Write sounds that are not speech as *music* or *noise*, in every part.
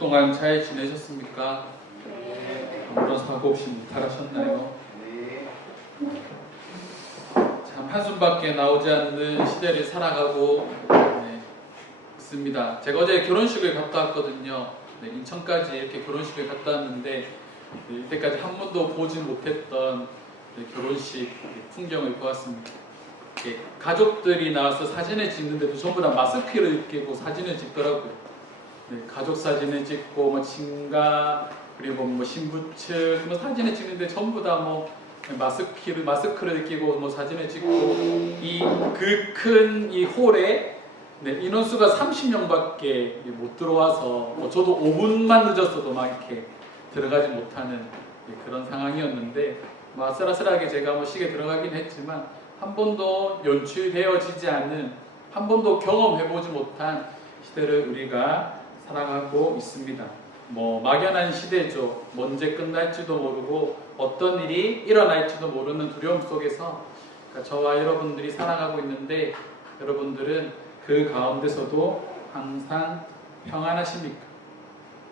동안 잘 지내셨습니까? 아무런 사고 없이 무탈하셨나요? 참 한숨밖에 나오지 않는 시대를 살아가고 네, 있습니다. 제가 어제 결혼식을 갔다 왔거든요. 네, 인천까지 이렇게 결혼식을 갔다 왔는데 네, 이때까지 한 번도 보지 못했던 네, 결혼식 풍경을 보았습니다. 이렇게 가족들이 나와서 사진을 찍는데도 전부 다 마스크를 끼고 사진을 찍더라고요. 네, 가족 사진을 찍고 뭐 친가 그리고 뭐 신부 측뭐 사진을 찍는데 전부 다 뭐 마스크를 마스크를 끼고 뭐 사진을 찍고 이 그 큰 이 홀에 네, 인원수가 30명밖에 못 들어와서 뭐 저도 5분만 늦었어도 막 이렇게 들어가지 못하는 네, 그런 상황이었는데 뭐 아슬아슬하게 제가 뭐 시계 들어가긴 했지만 한 번도 연출되어지지 않은 한 번도 경험해보지 못한 시대를 우리가 살아가고 있습니다. 뭐 막연한 시대죠. 뭐 언제 끝날지도 모르고 어떤 일이 일어날지도 모르는 두려움 속에서 그러니까 저와 여러분들이 살아가고 있는데 여러분들은 그 가운데서도 항상 평안하십니까?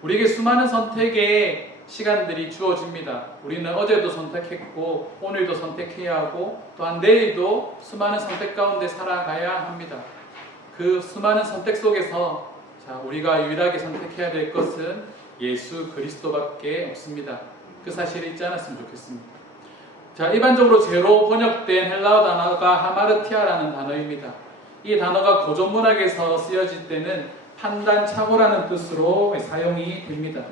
우리에게 수많은 선택의 시간들이 주어집니다. 우리는 어제도 선택했고 오늘도 선택해야 하고 또한 내일도 수많은 선택 가운데 살아가야 합니다. 그 수많은 선택 속에서 자, 우리가 유일하게 선택해야 될 것은 예수 그리스도밖에 없습니다. 그 사실을 잊지 않았으면 좋겠습니다. 자, 일반적으로 제로 번역된 헬라어 단어가 하마르티아라는 단어입니다. 이 단어가 고전 문학에서 쓰여질 때는 판단 착오라는 뜻으로 사용이 됩니다.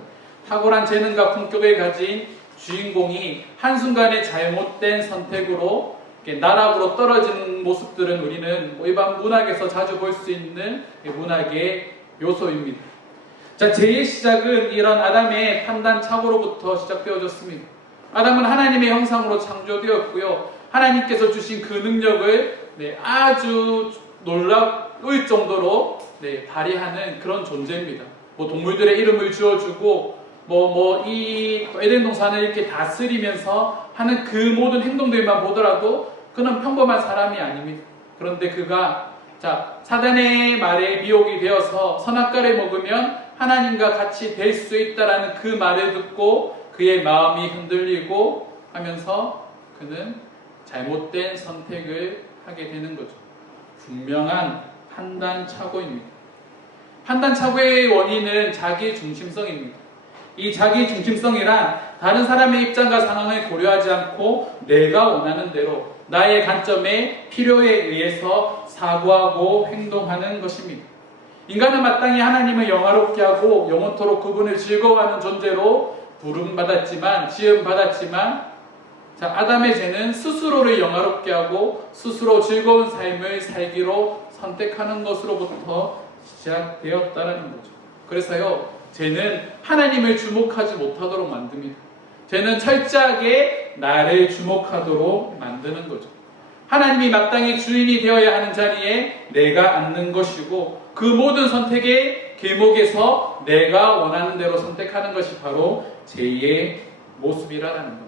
탁월한 재능과 품격을 가진 주인공이 한순간에 잘못된 선택으로 나락으로 떨어지는 모습들은 우리는 일반 문학에서 자주 볼 수 있는 문학의 요소입니다. 자, 죄의 시작은 이런 아담의 판단 착오로부터 시작되어졌습니다. 아담은 하나님의 형상으로 창조되었고요. 하나님께서 주신 그 능력을 네, 아주 놀라울 정도로 네, 발휘하는 그런 존재입니다. 뭐 동물들의 이름을 지어주고 뭐뭐이 에덴 동산을 이렇게 다스리면서 하는 그 모든 행동들만 보더라도 그는 평범한 사람이 아닙니다. 그런데 그가 자 사단의 말에 미혹이 되어서 선악과를 먹으면 하나님과 같이 될 수 있다라는 그 말을 듣고 그의 마음이 흔들리고 하면서 그는 잘못된 선택을 하게 되는 거죠. 분명한 판단 착오입니다. 판단 착오의 원인은 자기 중심성입니다. 이 자기 중심성이란 다른 사람의 입장과 상황을 고려하지 않고 내가 원하는 대로 나의 관점에 필요에 의해서 사고하고 행동하는 것입니다. 인간은 마땅히 하나님을 영화롭게 하고 영원토록 그분을 즐거워하는 존재로 부름받았지만 지음받았지만 자, 아담의 죄는 스스로를 영화롭게 하고 스스로 즐거운 삶을 살기로 선택하는 것으로부터 시작되었다는 거죠. 그래서요, 죄는 하나님을 주목하지 못하도록 만듭니다. 죄는 철저하게 나를 주목하도록 만드는 거죠. 하나님이 마땅히 주인이 되어야 하는 자리에 내가 앉는 것이고 그 모든 선택의 길목에서 내가 원하는 대로 선택하는 것이 바로 죄의 모습이라는 겁니다.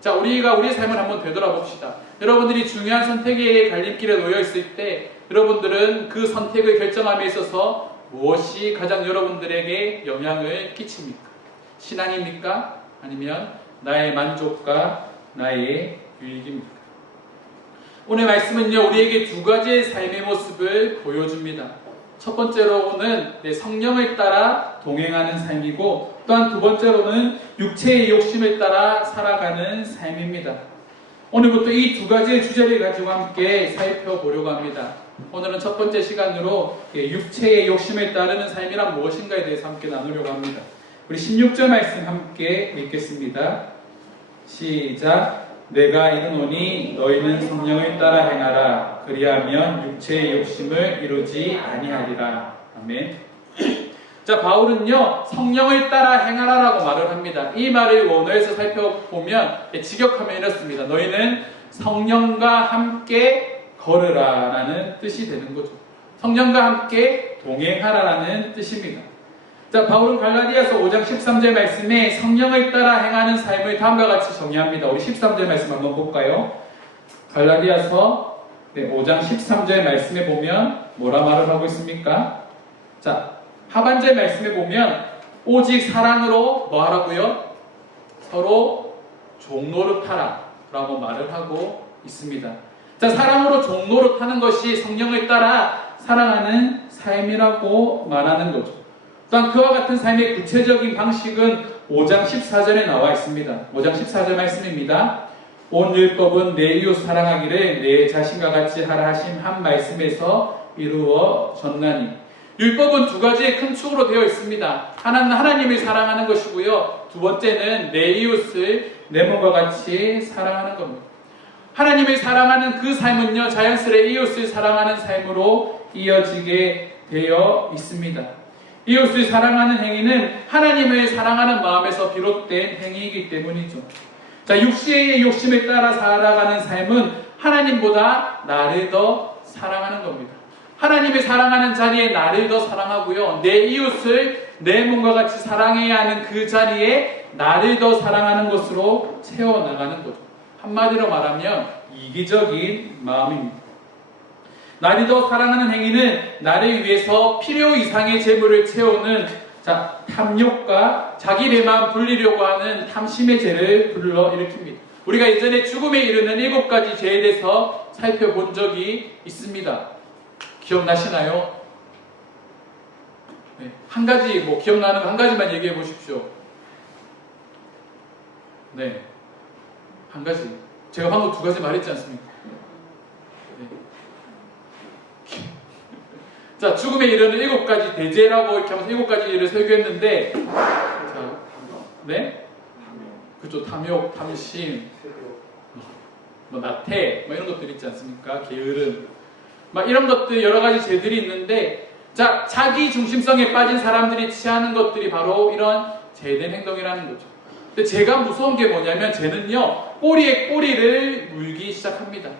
자, 우리가 우리의 삶을 한번 되돌아봅시다. 여러분들이 중요한 선택의 갈림길에 놓여 있을 때 여러분들은 그 선택을 결정함에 있어서 무엇이 가장 여러분들에게 영향을 끼칩니까? 신앙입니까? 아니면 나의 만족과 나의 유익입니까? 오늘 말씀은요, 우리에게 두 가지의 삶의 모습을 보여줍니다. 첫 번째로는 성령을 따라 동행하는 삶이고, 또한 두 번째로는 육체의 욕심을 따라 살아가는 삶입니다. 오늘부터 이 두 가지의 주제를 가지고 함께 살펴보려고 합니다. 오늘은 첫 번째 시간으로 육체의 욕심을 따르는 삶이란 무엇인가에 대해서 함께 나누려고 합니다. 우리 16절 말씀 함께 읽겠습니다. 시작. 내가 이르노니 너희는 성령을 따라 행하라. 그리하면 육체의 욕심을 이루지 아니하리라. 아멘. *clears throat* 자, 바울은요, 성령을 따라 행하라라고 말을 합니다. 이 말을 원어에서 살펴보면 직역하면 이렇습니다. 너희는 성령과 함께 걸으라라는 뜻이 되는 거죠. 성령과 함께 동행하라라는 뜻입니다. 자, 바울은 갈라디아서 5장 13절 말씀에 성령을 따라 행하는 삶을 다음과 같이 정의합니다. 우리 13절 말씀 한번 볼까요? 갈라디아서 네, 5장 13절 말씀에 보면 뭐라 말을 하고 있습니까? 자, 하반절 말씀에 보면 오직 사랑으로 뭐 하라고요? 서로 종노릇하라 라고 말을 하고 있습니다. 자, 사랑으로 종노릇하는 것이 성령을 따라 사랑하는 삶이라고 말하는 거죠. 또한 그와 같은 삶의 구체적인 방식은 5장 14절에 나와 있습니다. 5장 14절 말씀입니다. 온 율법은 내 이웃 사랑하기를 내 자신과 같이 하라 하심 한 말씀에서 이루어졌나니 율법은 두 가지의 큰 축으로 되어 있습니다. 하나는 하나님을 사랑하는 것이고요. 두 번째는 내 이웃을 내 몸과 같이 사랑하는 겁니다. 하나님을 사랑하는 그 삶은요, 자연스레 이웃을 사랑하는 삶으로 이어지게 되어 있습니다. 이웃을 사랑하는 행위는 하나님을 사랑하는 마음에서 비롯된 행위이기 때문이죠. 자, 육신의 욕심에 따라 살아가는 삶은 하나님보다 나를 더 사랑하는 겁니다. 하나님을 사랑하는 자리에 나를 더 사랑하고요. 내 이웃을 내 몸과 같이 사랑해야 하는 그 자리에 나를 더 사랑하는 것으로 채워나가는 거죠. 한마디로 말하면 이기적인 마음입니다. 나를 더 사랑하는 행위는 나를 위해서 필요 이상의 재물을 채우는 자, 탐욕과 자기 배만 불리려고 하는 탐심의 죄를 불러일으킵니다. 우리가 예전에 죽음에 이르는 일곱 가지 죄에 대해서 살펴본 적이 있습니다. 기억나시나요? 네, 한 가지, 뭐, 기억나는 거 한 가지만 얘기해 보십시오. 네. 한 가지. 제가 방금 두 가지 말했지 않습니까? 자, 죽음에 이르는 일곱 가지 대죄라고 이렇게 하면서 일곱 가지를 설교했는데, 자, 네? 그죠. 탐욕, 탐심, 뭐, 나태, 뭐 이런 것들 있지 않습니까? 게으름. 막 이런 것들 여러 가지 죄들이 있는데, 자, 자기 중심성에 빠진 사람들이 취하는 것들이 바로 이런 죄된 행동이라는 거죠. 근데 제가 무서운 게 뭐냐면, 쟤는요, 꼬리에 꼬리를 물기 시작합니다.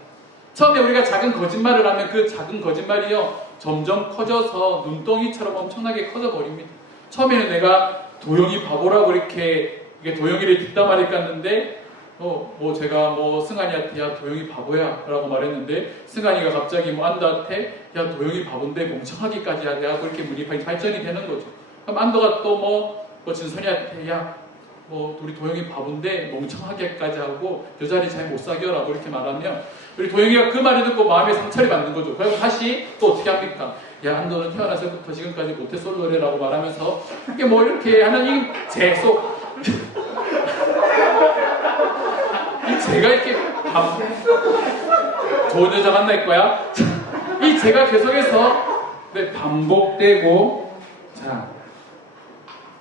처음에 우리가 작은 거짓말을 하면 그 작은 거짓말이요, 점점 커져서 눈덩이처럼 엄청나게 커져 버립니다. 처음에는 내가 도영이 바보라고 이렇게 이게 도영이를 뒷담화를 깠는데 어, 뭐 제가 뭐 승환이한테 야 도영이 바보야 라고 말했는데 승환이가 갑자기 뭐 안다한테 야 도영이 바본데 멍청하기까지 하냐 그렇게 문이 발전이 되는 거죠. 그럼 안도가 또뭐 뭐 진선이한테 야 뭐 우리 도영이 바본데 멍청하게까지 하고 여자리 잘못 사겨라고 이렇게 말하면 우리 도영이가 그 말을 듣고 마음에 상처를 받는 거죠. 그래서 다시 또 어떻게 합니까? 야, 한도는 태어나서부터 지금까지 모태솔로래라고 말하면서 이게 뭐 이렇게 이 재속 *laughs* 이 제가 이렇게 반 좋은 여자 만날 거야. 이 제가 계속해서 네, 반복되고 자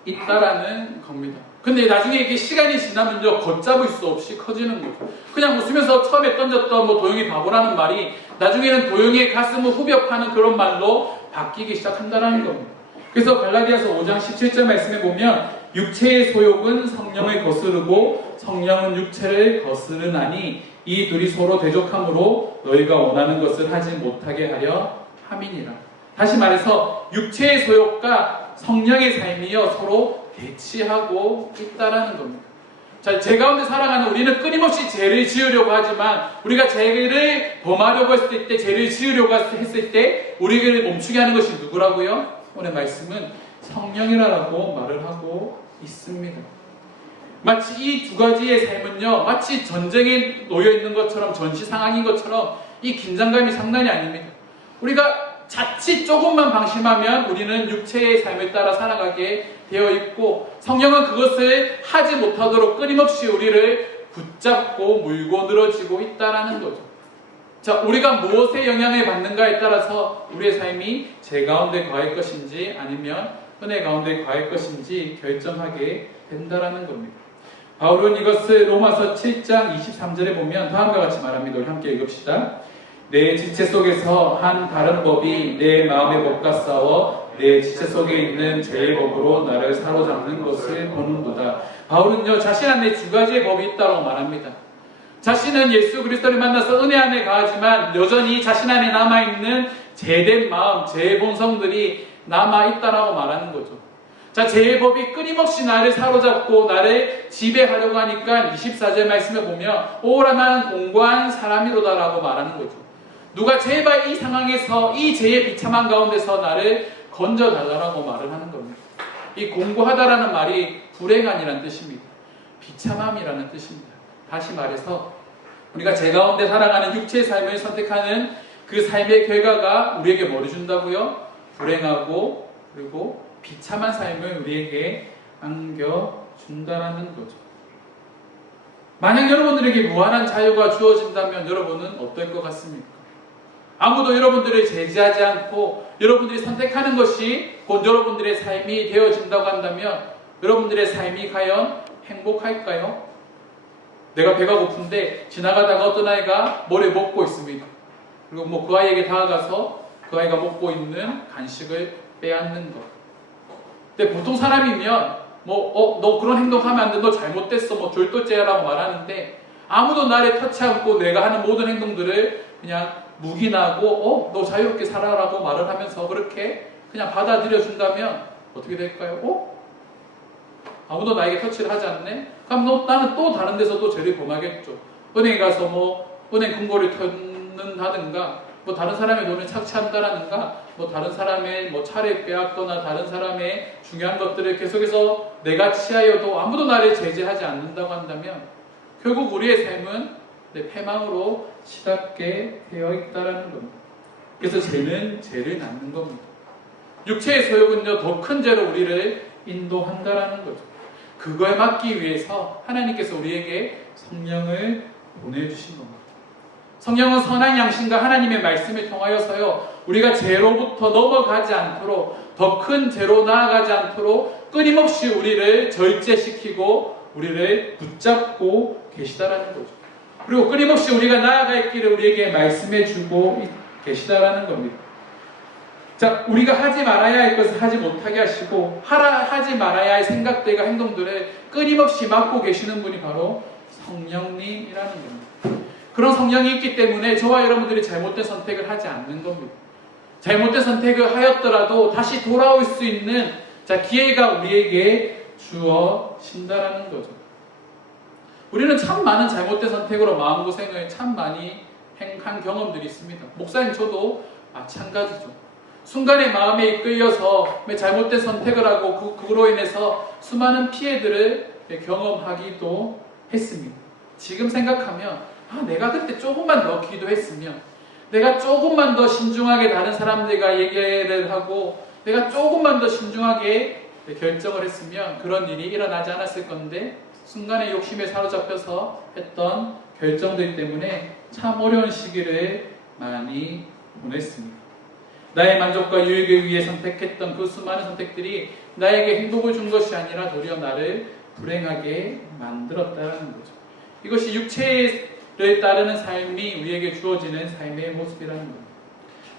있다라는 겁니다. 근데 나중에 이게 시간이 지나면요 걷잡을 수 없이 커지는 거죠. 그냥 웃으면서 처음에 던졌던 뭐 도영이 바보라는 말이 나중에는 도영이의 가슴을 후벼 파는 그런 말로 바뀌기 시작한다라는 겁니다. 그래서 갈라디아서 5장 17절 말씀에 보면 육체의 소욕은 성령을 거스르고 성령은 육체를 거스르나니 이 둘이 서로 대적함으로 너희가 원하는 것을 하지 못하게 하려 함이니라. 다시 말해서 육체의 소욕과 성령의 삶이요 서로 대치하고 있다라는 겁니다. 자, 제 가운데 살아가는 우리는 끊임없이 죄를 지으려고 하지만 우리가 죄를 범하려고 했을 때, 죄를 지으려고 했을 때 우리를 멈추게 하는 것이 누구라고요? 오늘 말씀은 성령이라고 말을 하고 있습니다. 마치 이 두 가지의 삶은요, 마치 전쟁에 놓여 있는 것처럼 전시 상황인 것처럼 이 긴장감이 장난이 아닙니다. 우리가 자칫 조금만 방심하면 우리는 육체의 삶을 따라 살아가게 되어 있고 성령은 그것을 하지 못하도록 끊임없이 우리를 붙잡고 물고 늘어지고 있다라는 거죠. 자, 우리가 무엇에 영향을 받는가에 따라서 우리의 삶이 제 가운데 과할 것인지 아니면 은혜 가운데 과할 것인지 결정하게 된다라는 겁니다. 바울은 이것을 로마서 7장 23절에 보면 다음과 같이 말합니다. 우리 함께 읽읍시다. 내 지체 속에서 한 다른 법이 내 마음의 법과 싸워 내 지체 속에 있는 죄의 법으로 나를 사로잡는 것을 보는도다. 바울은요 자신 안에 두 가지의 법이 있다고 말합니다. 자신은 예수 그리스도를 만나서 은혜 안에 가하지만 여전히 자신 안에 남아 있는 죄된 마음, 죄의 본성들이 남아 있다라고 말하는 거죠. 자, 죄의 법이 끊임없이 나를 사로잡고 나를 지배하려고 하니까 24절 말씀에 보면 오라 나는 공고한 사람이로다라고 말하는 거죠. 누가 제발 이 상황에서 이 죄의 비참한 가운데서 나를 건져달라고 말을 하는 겁니다. 이 공고하다라는 말이 불행한이라는 뜻입니다. 비참함이라는 뜻입니다. 다시 말해서 우리가 제 가운데 살아가는 육체의 삶을 선택하는 그 삶의 결과가 우리에게 뭐를 준다고요? 불행하고 그리고 비참한 삶을 우리에게 안겨준다라는 거죠. 만약 여러분들에게 무한한 자유가 주어진다면 여러분은 어떨 것 같습니까? 아무도 여러분들을 제지하지 않고 여러분들이 선택하는 것이 곧 여러분들의 삶이 되어진다고 한다면 여러분들의 삶이 과연 행복할까요? 내가 배가 고픈데 지나가다가 어떤 아이가 뭐를 먹고 있습니다. 그리고 뭐 그 아이에게 다가가서 그 아이가 먹고 있는 간식을 빼앗는 것. 근데 보통 사람이면 뭐, 어, 너 그런 행동하면 안 돼. 너 잘못됐어. 뭐 졸도죄라고 말하는데 아무도 나를 터치 않고 내가 하는 모든 행동들을 그냥 묵인하고 어, 너 자유롭게 살아라고 말을 하면서 그렇게 그냥 받아들여 준다면 어떻게 될까요? 어? 아무도 나에게 터치를 하지 않네? 그럼 너, 나는 또 다른 데서 또 죄를 범하겠죠. 은행에 가서 뭐 은행 금고를 터는다든가 뭐 다른 사람의 돈을 착취한다라든가 뭐 다른 사람의 뭐 차를 빼앗거나 다른 사람의 중요한 것들을 계속해서 내가 취하여도 아무도 나를 제재하지 않는다고 한다면 결국 우리의 삶은 내 패망으로 치닫게 되어 있다라는 겁니다. 그래서 죄는 죄를 낳는 겁니다. 육체의 소욕은요 더 큰 죄로 우리를 인도한다라는 거죠. 그걸 막기 위해서 하나님께서 우리에게 성령을 보내주신 겁니다. 성령은 선한 양심과 하나님의 말씀을 통하여서요, 우리가 죄로부터 넘어가지 않도록, 더 큰 죄로 나아가지 않도록 끊임없이 우리를 절제시키고, 우리를 붙잡고 계시다라는 거죠. 그리고 끊임없이 우리가 나아갈 길을 우리에게 말씀해 주고 계시다라는 겁니다. 자, 우리가 하지 말아야 할 것을 하지 못하게 하시고, 하라, 하지 말아야 할 생각들과 행동들을 끊임없이 막고 계시는 분이 바로 성령님이라는 겁니다. 그런 성령이 있기 때문에 저와 여러분들이 잘못된 선택을 하지 않는 겁니다. 잘못된 선택을 하였더라도 다시 돌아올 수 있는 자, 기회가 우리에게 주어진다라는 거죠. 우리는 참 많은 잘못된 선택으로 마음고생을 참 많이 한 경험들이 있습니다. 목사님 저도 마찬가지죠. 순간에 마음에 이끌려서 잘못된 선택을 하고 그, 그로 인해서 수많은 피해들을 경험하기도 했습니다. 지금 생각하면 아, 내가 그때 조금만 더 기도했으면 내가 조금만 더 신중하게 다른 사람들과 얘기를 하고 내가 조금만 더 신중하게 결정을 했으면 그런 일이 일어나지 않았을 건데 순간의 욕심에 사로잡혀서 했던 결정들 때문에 참 어려운 시기를 많이 보냈습니다. 나의 만족과 유익을 위해 선택했던 그 수많은 선택들이 나에게 행복을 준 것이 아니라 도리어 나를 불행하게 만들었다는 거죠. 이것이 육체를 따르는 삶이 우리에게 주어지는 삶의 모습이라는 겁니다.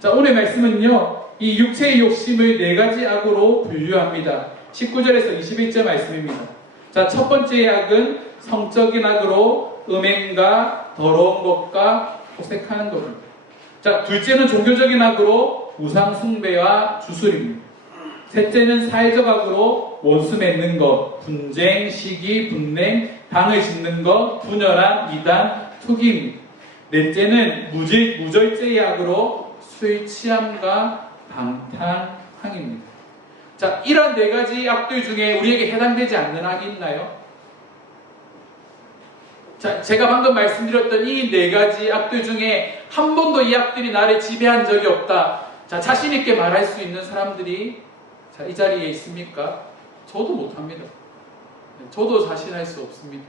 자, 오늘 말씀은요, 이 육체의 욕심을 네 가지 악으로 분류합니다. 19절에서 21절 말씀입니다. 자, 첫 번째 악은 성적인 악으로 음행과 더러운 것과 호색하는 겁니다. 자, 둘째는 종교적인 악으로 우상 숭배와 주술입니다. 셋째는 사회적 악으로 원수 맺는 것, 분쟁, 시기, 분냉, 당을 짓는 것, 분열한 이단, 투기입니다. 넷째는 무질, 무절제의 악으로 술 취함과 방탕 항입니다. 자, 이런 네 가지 악들 중에 우리에게 해당되지 않는 악이 있나요? 자, 제가 방금 말씀드렸던 이 네 가지 악들 중에 한 번도 이 악들이 나를 지배한 적이 없다. 자, 자신있게 말할 수 있는 사람들이 자, 이 자리에 있습니까? 저도 못합니다. 저도 자신할 수 없습니다.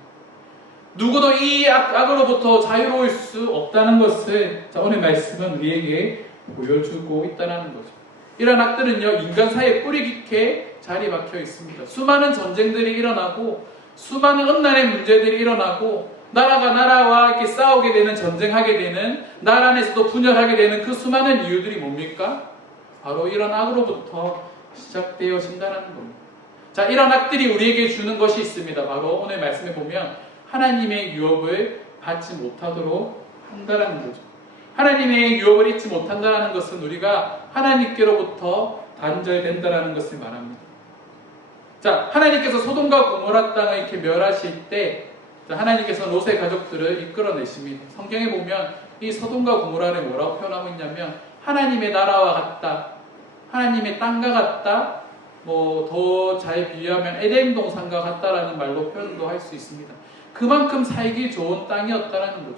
누구도 이 악, 악으로부터 자유로울 수 없다는 것을 자, 오늘 말씀은 우리에게 보여주고 있다는 거죠. 이런 악들은요, 인간 사이에 뿌리 깊게 자리 박혀 있습니다. 수많은 전쟁들이 일어나고, 수많은 음란의 문제들이 일어나고, 나라가 나라와 이렇게 싸우게 되는, 전쟁하게 되는, 나라 안에서도 분열하게 되는 그 수많은 이유들이 뭡니까? 바로 이런 악으로부터 시작되어진다는 겁니다. 자, 이런 악들이 우리에게 주는 것이 있습니다. 바로 오늘 말씀에 보면 하나님의 유업을 받지 못하도록 한다는 거죠. 하나님의 유업을 잊지 못한다는 것은 우리가 하나님께로부터 단절된다는 것을 말합니다. 자, 하나님께서 소돔과 고모라 땅을 이렇게 멸하실 때 하나님께서 롯의 가족들을 이끌어내십니다. 성경에 보면 이 소돔과 고모라를 뭐라고 표현하고 있냐면 하나님의 나라와 같다. 하나님의 땅과 같다. 뭐 더 잘 비유하면 에덴 동산과 같다라는 말로 표현도 할 수 있습니다. 그만큼 살기 좋은 땅이었다라는 거죠.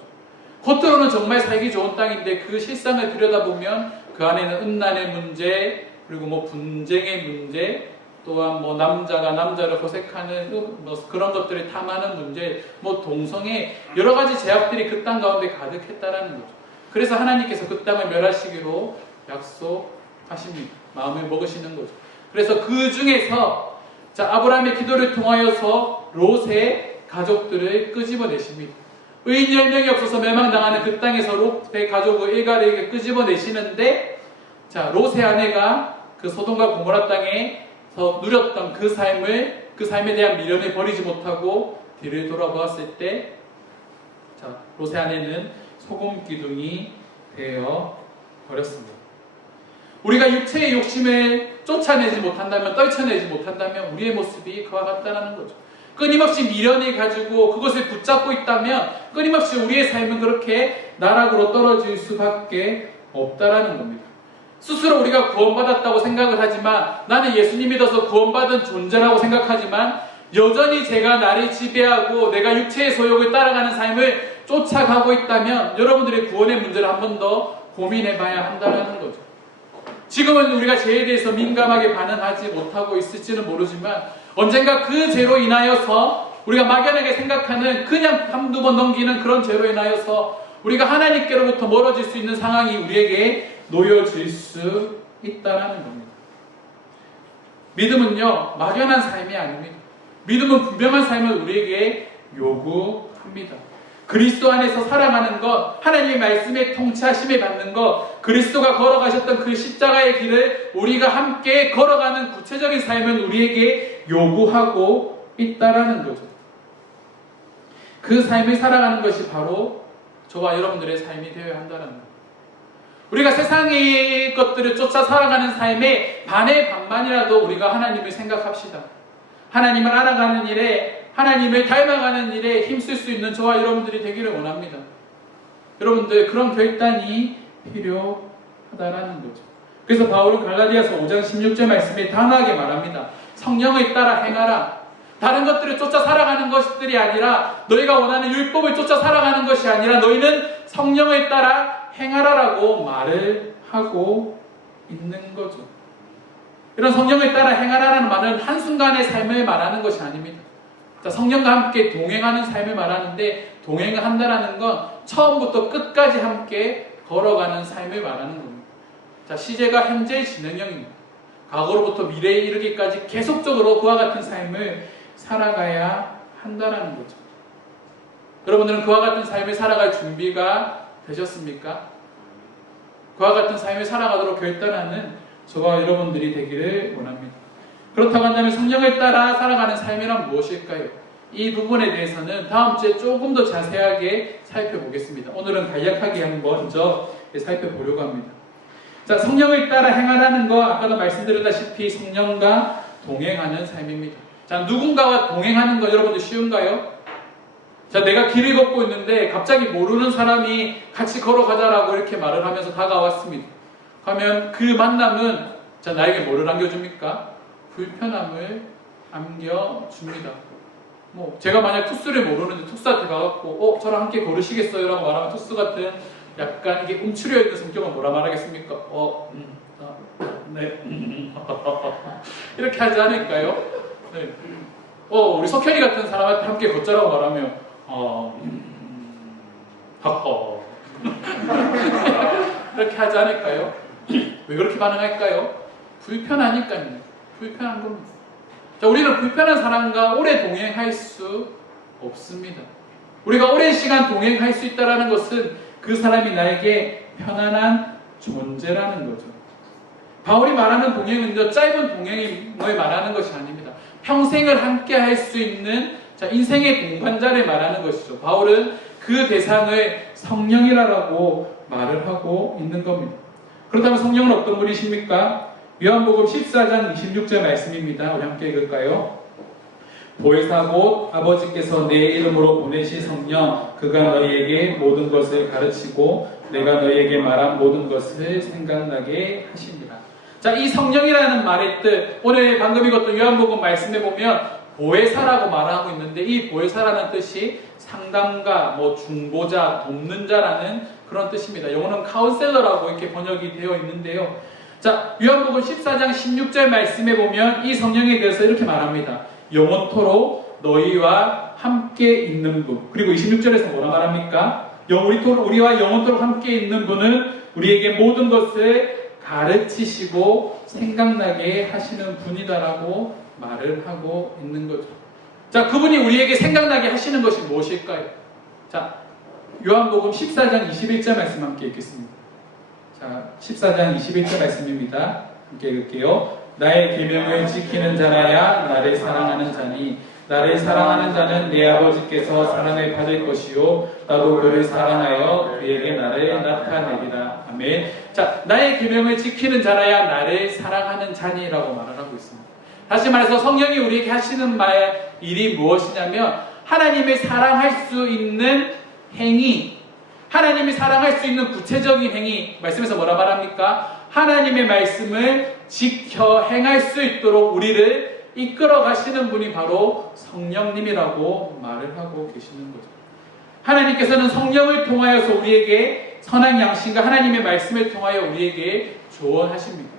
겉으로는 정말 살기 좋은 땅인데 그 실상을 들여다보면 그 안에는 음란의 문제 그리고 뭐 분쟁의 문제 또한 뭐 남자가 남자를 호색하는 음, 뭐 그런 것들이 탐하는 문제 뭐 동성애 여러 가지 제약들이 그 땅 가운데 가득했다라는 거죠. 그래서 하나님께서 그 땅을 멸하시기로 약속하십니다. 마음을 먹으시는 거죠. 그래서 그 중에서 자 아브라함의 기도를 통하여서 롯의 가족들을 끄집어내십니다. 의인 10명이 없어서 멸망당하는 그 땅에서 롯의 가족을 일가에게 끄집어내시는데 자 롯의 아내가 그 소돔과 고모라 땅에서 누렸던 그 삶을 그 삶에 대한 미련을 버리지 못하고 뒤를 돌아보았을 때 자, 롯의 아내는 소금 기둥이 되어 버렸습니다. 우리가 육체의 욕심을 쫓아내지 못한다면 떨쳐내지 못한다면 우리의 모습이 그와 같다는 거죠. 끊임없이 미련을 가지고 그것을 붙잡고 있다면 끊임없이 우리의 삶은 그렇게 나락으로 떨어질 수밖에 없다라는 겁니다. 스스로 우리가 구원받았다고 생각을 하지만 나는 예수님 믿어서 구원받은 존재라고 생각하지만 여전히 제가 나를 지배하고 내가 육체의 소욕을 따라가는 삶을 쫓아가고 있다면 여러분들의 구원의 문제를 한 번 더 고민해 봐야 한다는 거죠. 지금은 우리가 죄에 대해서 민감하게 반응하지 못하고 있을지는 모르지만 언젠가 그 죄로 인하여서 우리가 막연하게 생각하는 그냥 한두 번 넘기는 그런 죄로 인하여서 우리가 하나님께로부터 멀어질 수 있는 상황이 우리에게 놓여질 수 있다라는 겁니다. 믿음은요, 막연한 삶이 아닙니다. 믿음은 분명한 삶을 우리에게 요구합니다. 그리스도 안에서 살아가는 것, 하나님의 말씀에 통치하심을 받는 것, 그리스도가 걸어가셨던 그 십자가의 길을 우리가 함께 걸어가는 구체적인 삶은 우리에게 요구하고 있다라는 거죠. 그 삶을 살아가는 것이 바로 저와 여러분들의 삶이 되어야 한다는 것. 우리가 세상의 것들을 쫓아 살아가는 삶의 반의 반만이라도 우리가 하나님을 생각합시다. 하나님을 알아가는 일에 하나님을 닮아가는 일에 힘쓸 수 있는 저와 여러분들이 되기를 원합니다. 여러분들 그런 결단이 필요하다라는 거죠. 그래서 바울은 갈라디아서 5장 16절 말씀에 단호하게 말합니다. 성령을 따라 행하라. 다른 것들을 쫓아 살아가는 것들이 아니라 너희가 원하는 율법을 쫓아 살아가는 것이 아니라 너희는 성령을 따라 행하라라고 말을 하고 있는 거죠. 이런 성령을 따라 행하라는 말은 한순간의 삶을 말하는 것이 아닙니다. 자, 성령과 함께 동행하는 삶을 말하는데 동행을 한다라는 건 처음부터 끝까지 함께 걸어가는 삶을 말하는 겁니다. 자, 시제가 현재 진행형입니다. 과거로부터 미래에 이르기까지 계속적으로 그와 같은 삶을 살아가야 한다라는 거죠. 여러분들은 그와 같은 삶을 살아갈 준비가 되셨습니까? 그와 같은 삶을 살아가도록 결단하는 저와 여러분들이 되기를 원합니다. 그렇다고 한다면 성령을 따라 살아가는 삶이란 무엇일까요? 이 부분에 대해서는 다음 주에 조금 더 자세하게 살펴보겠습니다. 오늘은 간략하게 한번 먼저 살펴보려고 합니다. 자, 성령을 따라 행하라는 거 아까도 말씀드렸다시피 성령과 동행하는 삶입니다. 자, 누군가와 동행하는 거 여러분들 쉬운가요? 자, 내가 길을 걷고 있는데 갑자기 모르는 사람이 같이 걸어가자라고 이렇게 말을 하면서 다가왔습니다. 그러면 그 만남은 자, 나에게 뭐를 안겨줍니까? 불편함을 안겨줍니다. 뭐, 제가 만약 투스를 모르는데 투스한테 가갖고, 어, 저랑 함께 걸으시겠어요? 라고 말하면 투스 같은 약간 이게 움츠려 있는 성격은 뭐라 말하겠습니까? 어, 음, 아, 네. *laughs* 이렇게 하지 않을까요? 네. 어, 우리 석현이 같은 사람한테 함께 걷자라고 말하면, 어, 음. *laughs* 이렇게 하지 않을까요? 왜 그렇게 반응할까요? 불편하니까요. 불편한 겁니다. 자, 우리는 불편한 사람과 오래 동행할 수 없습니다. 우리가 오랜 시간 동행할 수 있다는 것은 그 사람이 나에게 편안한 존재라는 거죠. 바울이 말하는 동행은요, 짧은 동행을 말하는 것이 아닙니다. 평생을 함께 할 수 있는 자, 인생의 동반자를 말하는 것이죠. 바울은 그 대상을 성령이라고 말을 하고 있는 겁니다. 그렇다면 성령은 어떤 분이십니까? 요한복음 14장 26절 말씀입니다. 우리 함께 읽을까요? 보혜사 곧 아버지께서 내 이름으로 보내신 성령 그가 너희에게 모든 것을 가르치고 내가 너희에게 말한 모든 것을 생각나게 하시니라. 자, 이 성령이라는 말의 뜻, 오늘 방금 읽었던 요한복음 말씀에 보면 보혜사라고 말하고 있는데 이 보혜사라는 뜻이 상담가, 뭐 중보자, 돕는 자라는 그런 뜻입니다. 영어는 카운셀러라고 이렇게 번역이 되어 있는데요. 자, 요한복음 14장 16절 말씀에 보면 이 성령에 대해서 이렇게 말합니다. 영원토록 너희와 함께 있는 분. 그리고 26절에서 뭐라 말합니까? 영- 우리토록, 우리와 영원토록 함께 있는 분은 우리에게 모든 것을 가르치시고 생각나게 하시는 분이다라고 말을 하고 있는 거죠. 자, 그분이 우리에게 생각나게 하시는 것이 무엇일까요? 자, 요한복음 14장 21절 말씀 함께 읽겠습니다. 자, 14장 21절 말씀입니다. 함께 읽을게요. 나의 계명을 지키는 자라야 나를 사랑하는 자니 나를 사랑하는 자는 내 아버지께서 사랑을 받을 것이요 나도 그를 사랑하여 그에게 나를 나타내리라. 아멘. 자, 나의 계명을 지키는 자라야 나를 사랑하는 자니라고 말을 하고 있습니다. 다시 말해서 성령이 우리에게 하시는 말 일이 무엇이냐면 하나님을 사랑할 수 있는 행위, 하나님이 사랑할 수 있는 구체적인 행위, 말씀에서 뭐라 말합니까? 하나님의 말씀을 지켜 행할 수 있도록 우리를 이끌어 가시는 분이 바로 성령님이라고 말을 하고 계시는 거죠. 하나님께서는 성령을 통하여서 우리에게 선한 양심과 하나님의 말씀을 통하여 우리에게 조언하십니다.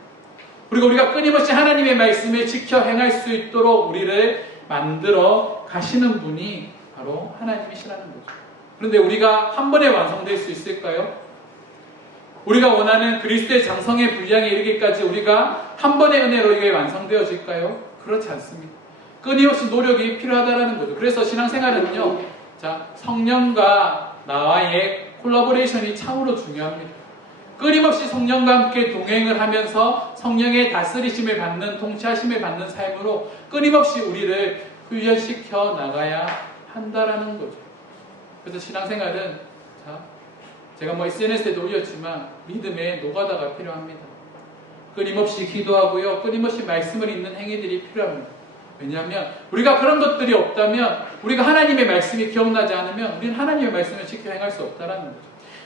그리고 우리가 끊임없이 하나님의 말씀을 지켜 행할 수 있도록 우리를 만들어 가시는 분이 바로 하나님이시라는 거죠. 그런데 우리가 한 번에 완성될 수 있을까요? 우리가 원하는 그리스도의 장성의 분량에 이르기까지 우리가 한 번의 은혜로 이게 완성되어질까요? 그렇지 않습니다. 끊임없이 노력이 필요하다는 거죠. 그래서 신앙생활은요, 자, 성령과 나와의 콜라보레이션이 참으로 중요합니다. 끊임없이 성령과 함께 동행을 하면서 성령의 다스리심을 받는, 통치하심을 받는 삶으로 끊임없이 우리를 훈련시켜 나가야 한다라는 거죠. 그래서 신앙생활은, 자, 제가 뭐 SNS에도 올렸지만 믿음의 노가다가 필요합니다. 끊임없이 기도하고요. 끊임없이 말씀을 읽는 행위들이 필요합니다. 왜냐하면 우리가 그런 것들이 없다면 우리가 하나님의 말씀이 기억나지 않으면 우리는 하나님의 말씀을 지켜 행할 수 없다라는 거죠.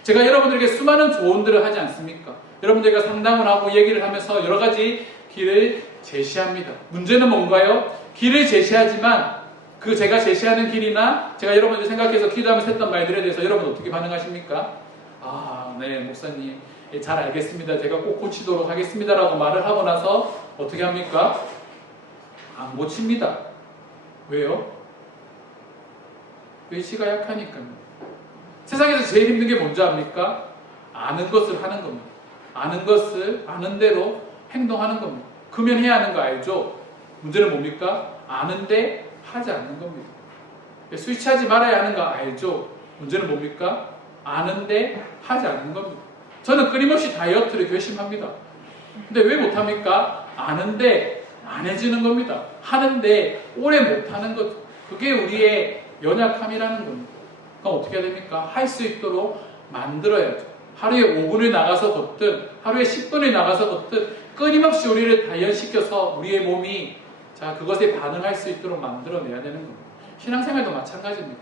제가 여러분들에게 수많은 조언들을 하지 않습니까? 여러분들과 상담을 하고 얘기를 하면서 여러 가지 길을 제시합니다. 문제는 뭔가요? 길을 제시하지만 그 제가 제시하는 길이나 제가 여러분들 생각해서 기도하면서 했던 말들에 대해서 여러분 어떻게 반응하십니까? 아, 네, 목사님. 예, 잘 알겠습니다. 제가 꼭 고치도록 하겠습니다라고 말을 하고 나서 어떻게 합니까? 안 고칩니다. 왜요? 의지가 약하니까요. 세상에서 제일 힘든 게 뭔지 압니까? 아는 것을 하는 겁니다. 아는 것을 아는 대로 행동하는 겁니다. 그면 해야 하는 거 알죠? 문제는 뭡니까? 아는데 하지 않는 겁니다. 스위치하지 말아야 하는 거 알죠? 문제는 뭡니까? 아는데 하지 않는 겁니다. 저는 끊임없이 다이어트를 결심합니다. 근데 왜 못합니까? 아는데 안 해지는 겁니다. 하는데 오래 못하는 것. 그게 우리의 연약함이라는 겁니다. 그럼 어떻게 해야 됩니까? 할 수 있도록 만들어야죠. 하루에 5분을 나가서 걷든 하루에 10분을 나가서 걷든 끊임없이 우리를 단련시켜서 우리의 몸이 자 그것에 반응할 수 있도록 만들어내야 되는 겁니다. 신앙생활도 마찬가지입니다.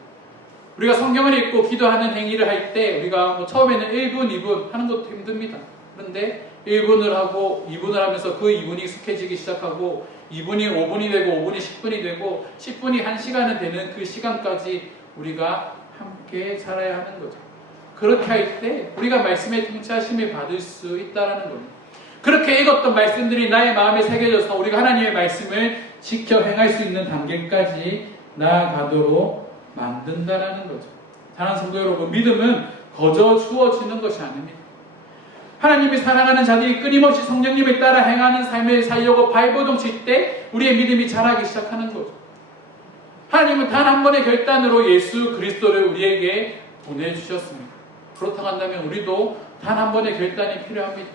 우리가 성경을 읽고 기도하는 행위를 할 때 우리가 뭐 처음에는 1분, 2분 하는 것도 힘듭니다. 그런데 1분을 하고 2분을 하면서 그 2분이 익숙해지기 시작하고 2분이 5분이 되고 5분이 10분이 되고 10분이 1시간이 되는 그 시간까지 우리가 함께 살아야 하는 거죠. 그렇게 할 때 우리가 말씀의 통치하심을 받을 수 있다라는 겁니다. 그렇게 읽었던 말씀들이 나의 마음에 새겨져서 우리가 하나님의 말씀을 지켜 행할 수 있는 단계까지 나아가도록 만든다라는 거죠. 사랑하는 성도 여러분, 믿음은 거저 주어지는 것이 아닙니다. 하나님이 사랑하는 자들이 끊임없이 성령님을 따라 행하는 삶을 살려고 발버둥칠 때 우리의 믿음이 자라기 시작하는 거죠. 하나님은 단 한 번의 결단으로 예수 그리스도를 우리에게 보내주셨습니다. 그렇다고 한다면 우리도 단 한 번의 결단이 필요합니다.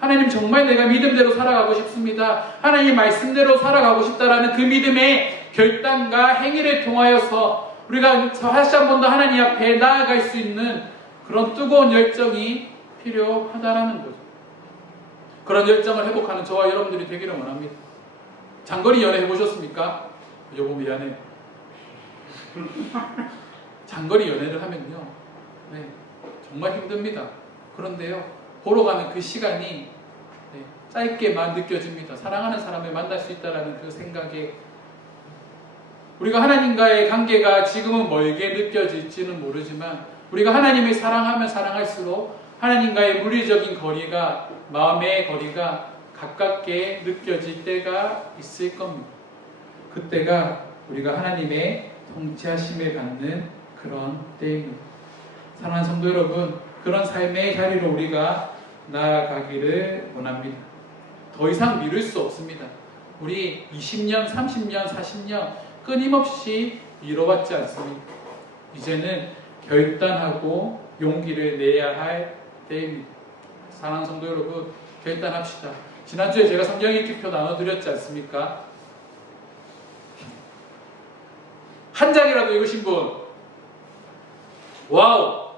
하나님 정말 내가 믿음대로 살아가고 싶습니다. 하나님 말씀대로 살아가고 싶다라는 그 믿음의 결단과 행위를 통하여서 우리가 다시 한 번 더 하나님 앞에 나아갈 수 있는 그런 뜨거운 열정이 필요하다라는 거죠. 그런 열정을 회복하는 저와 여러분들이 되기를 원합니다. 장거리 연애 해보셨습니까? 여보 미안해. *laughs* 장거리 연애를 하면요. 네, 정말 힘듭니다. 그런데요, 보러 가는 그 시간이 네, 짧게만 느껴집니다. 사랑하는 사람을 만날 수 있다라는 그 생각에 우리가 하나님과의 관계가 지금은 멀게 느껴질지는 모르지만 우리가 하나님을 사랑하면 사랑할수록 하나님과의 물리적인 거리가 마음의 거리가 가깝게 느껴질 때가 있을 겁니다. 그때가 우리가 하나님의 통치하심을 받는 그런 때입니다. 사랑하는 성도 여러분, 그런 삶의 자리로 우리가 나아가기를 원합니다. 더 이상 미룰 수 없습니다. 우리 20년, 30년, 40년 끊임없이 미뤄왔지 않습니까? 이제는 결단하고 용기를 내야 할 때입니다. 사랑하는 성도 여러분, 결단합시다. 지난주에 제가 성경 읽기표 나눠드렸지 않습니까? 한 장이라도 읽으신 분, 와우!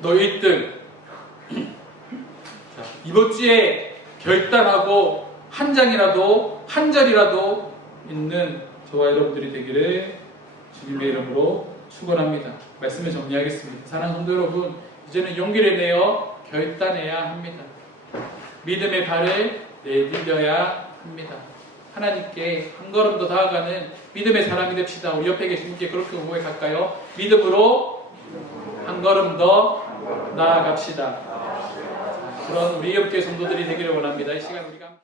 너 1등. 자, 이번 주에 결단하고 한 장이라도, 한 절이라도 있는 저와 여러분들이 되기를 주님의 이름으로 축원합니다. 말씀을 정리하겠습니다. 사랑하는 성도 여러분, 이제는 용기를 내어 결단해야 합니다. 믿음의 발을 내디뎌야 합니다. 하나님께 한 걸음 더 다가가는 믿음의 사람이 됩시다. 우리 옆에 계신 분께 그렇게 고백할까요? 믿음으로 한 걸음 더 나아갑시다. 자, 그런 우리 옆에 성도들이 되기를 원합니다. 이 시간 우리가